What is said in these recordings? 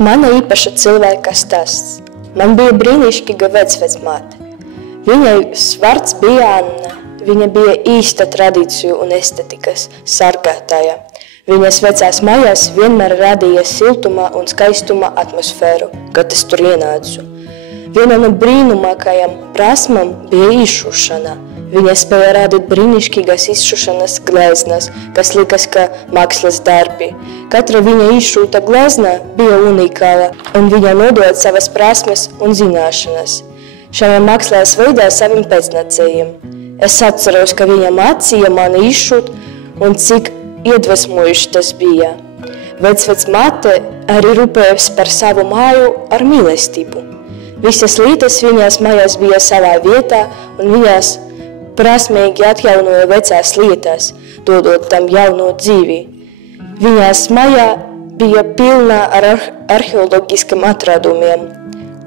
Mana īpaša cilvēka stāsts. Man bija brīnišķīga vecvecmāte. Viņai vārds bija Anna. Viņa bija īsta tradīciju un estetikas sargātāja. Viņas vecās mājās vienmēr radīja siltuma un skaistuma atmosfēru, kad es tur ienācu. Viena no brīnumākajām prasmām bija izšušana. Viņa spēja radīt brīnišķīgas izšušanas gleznas, kas likas kā mākslas darbi. Katra viņa izšūta glezna bija unikāla, un viņa nodod savas prasmes un zināšanas. Šajā mākslas veidā saviem pēcnācējiem. Es atceros, ka viņa mācīja mani izšūt, un cik iedvesmojuši tas bija. Vecvecmāte arī rūpējas par savu māju ar mīlestību. Visas lietas viņas mājās bija savā vietā, un viņas prasmīgi atjaunoja vecās lietas, dodot tam jauno dzīvi. Viņas mājā bija pilna ar arheoloģiskiem atradumiem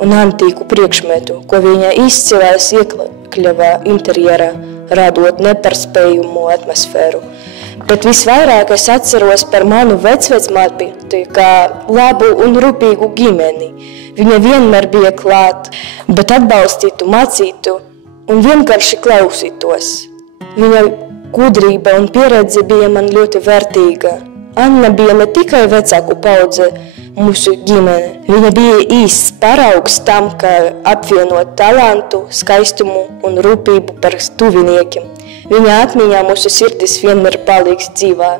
un antīku priekšmetu, ko viņa izcilās iekļāvā interjerā, radot neparspējumu atmosfēru. Bet visvairāk es atceros par manu vecvecmāti kā labu un rūpīgu ģimeni. Viņa vienmēr bija klāt, bet atbalstītu, mācītu un vienkārši klausītos. Viņa gudrība un pieredze bija man ļoti vērtīga. Anna bija ne tikai vecāku paudze mūsu ģimene. Viņa bija īsts paraugs tam, kā apvienot talantu, skaistumu un rūpību par tuviniekiem. Viņa atmiņā mūsu sirdis vienmēr paliks dzīvā.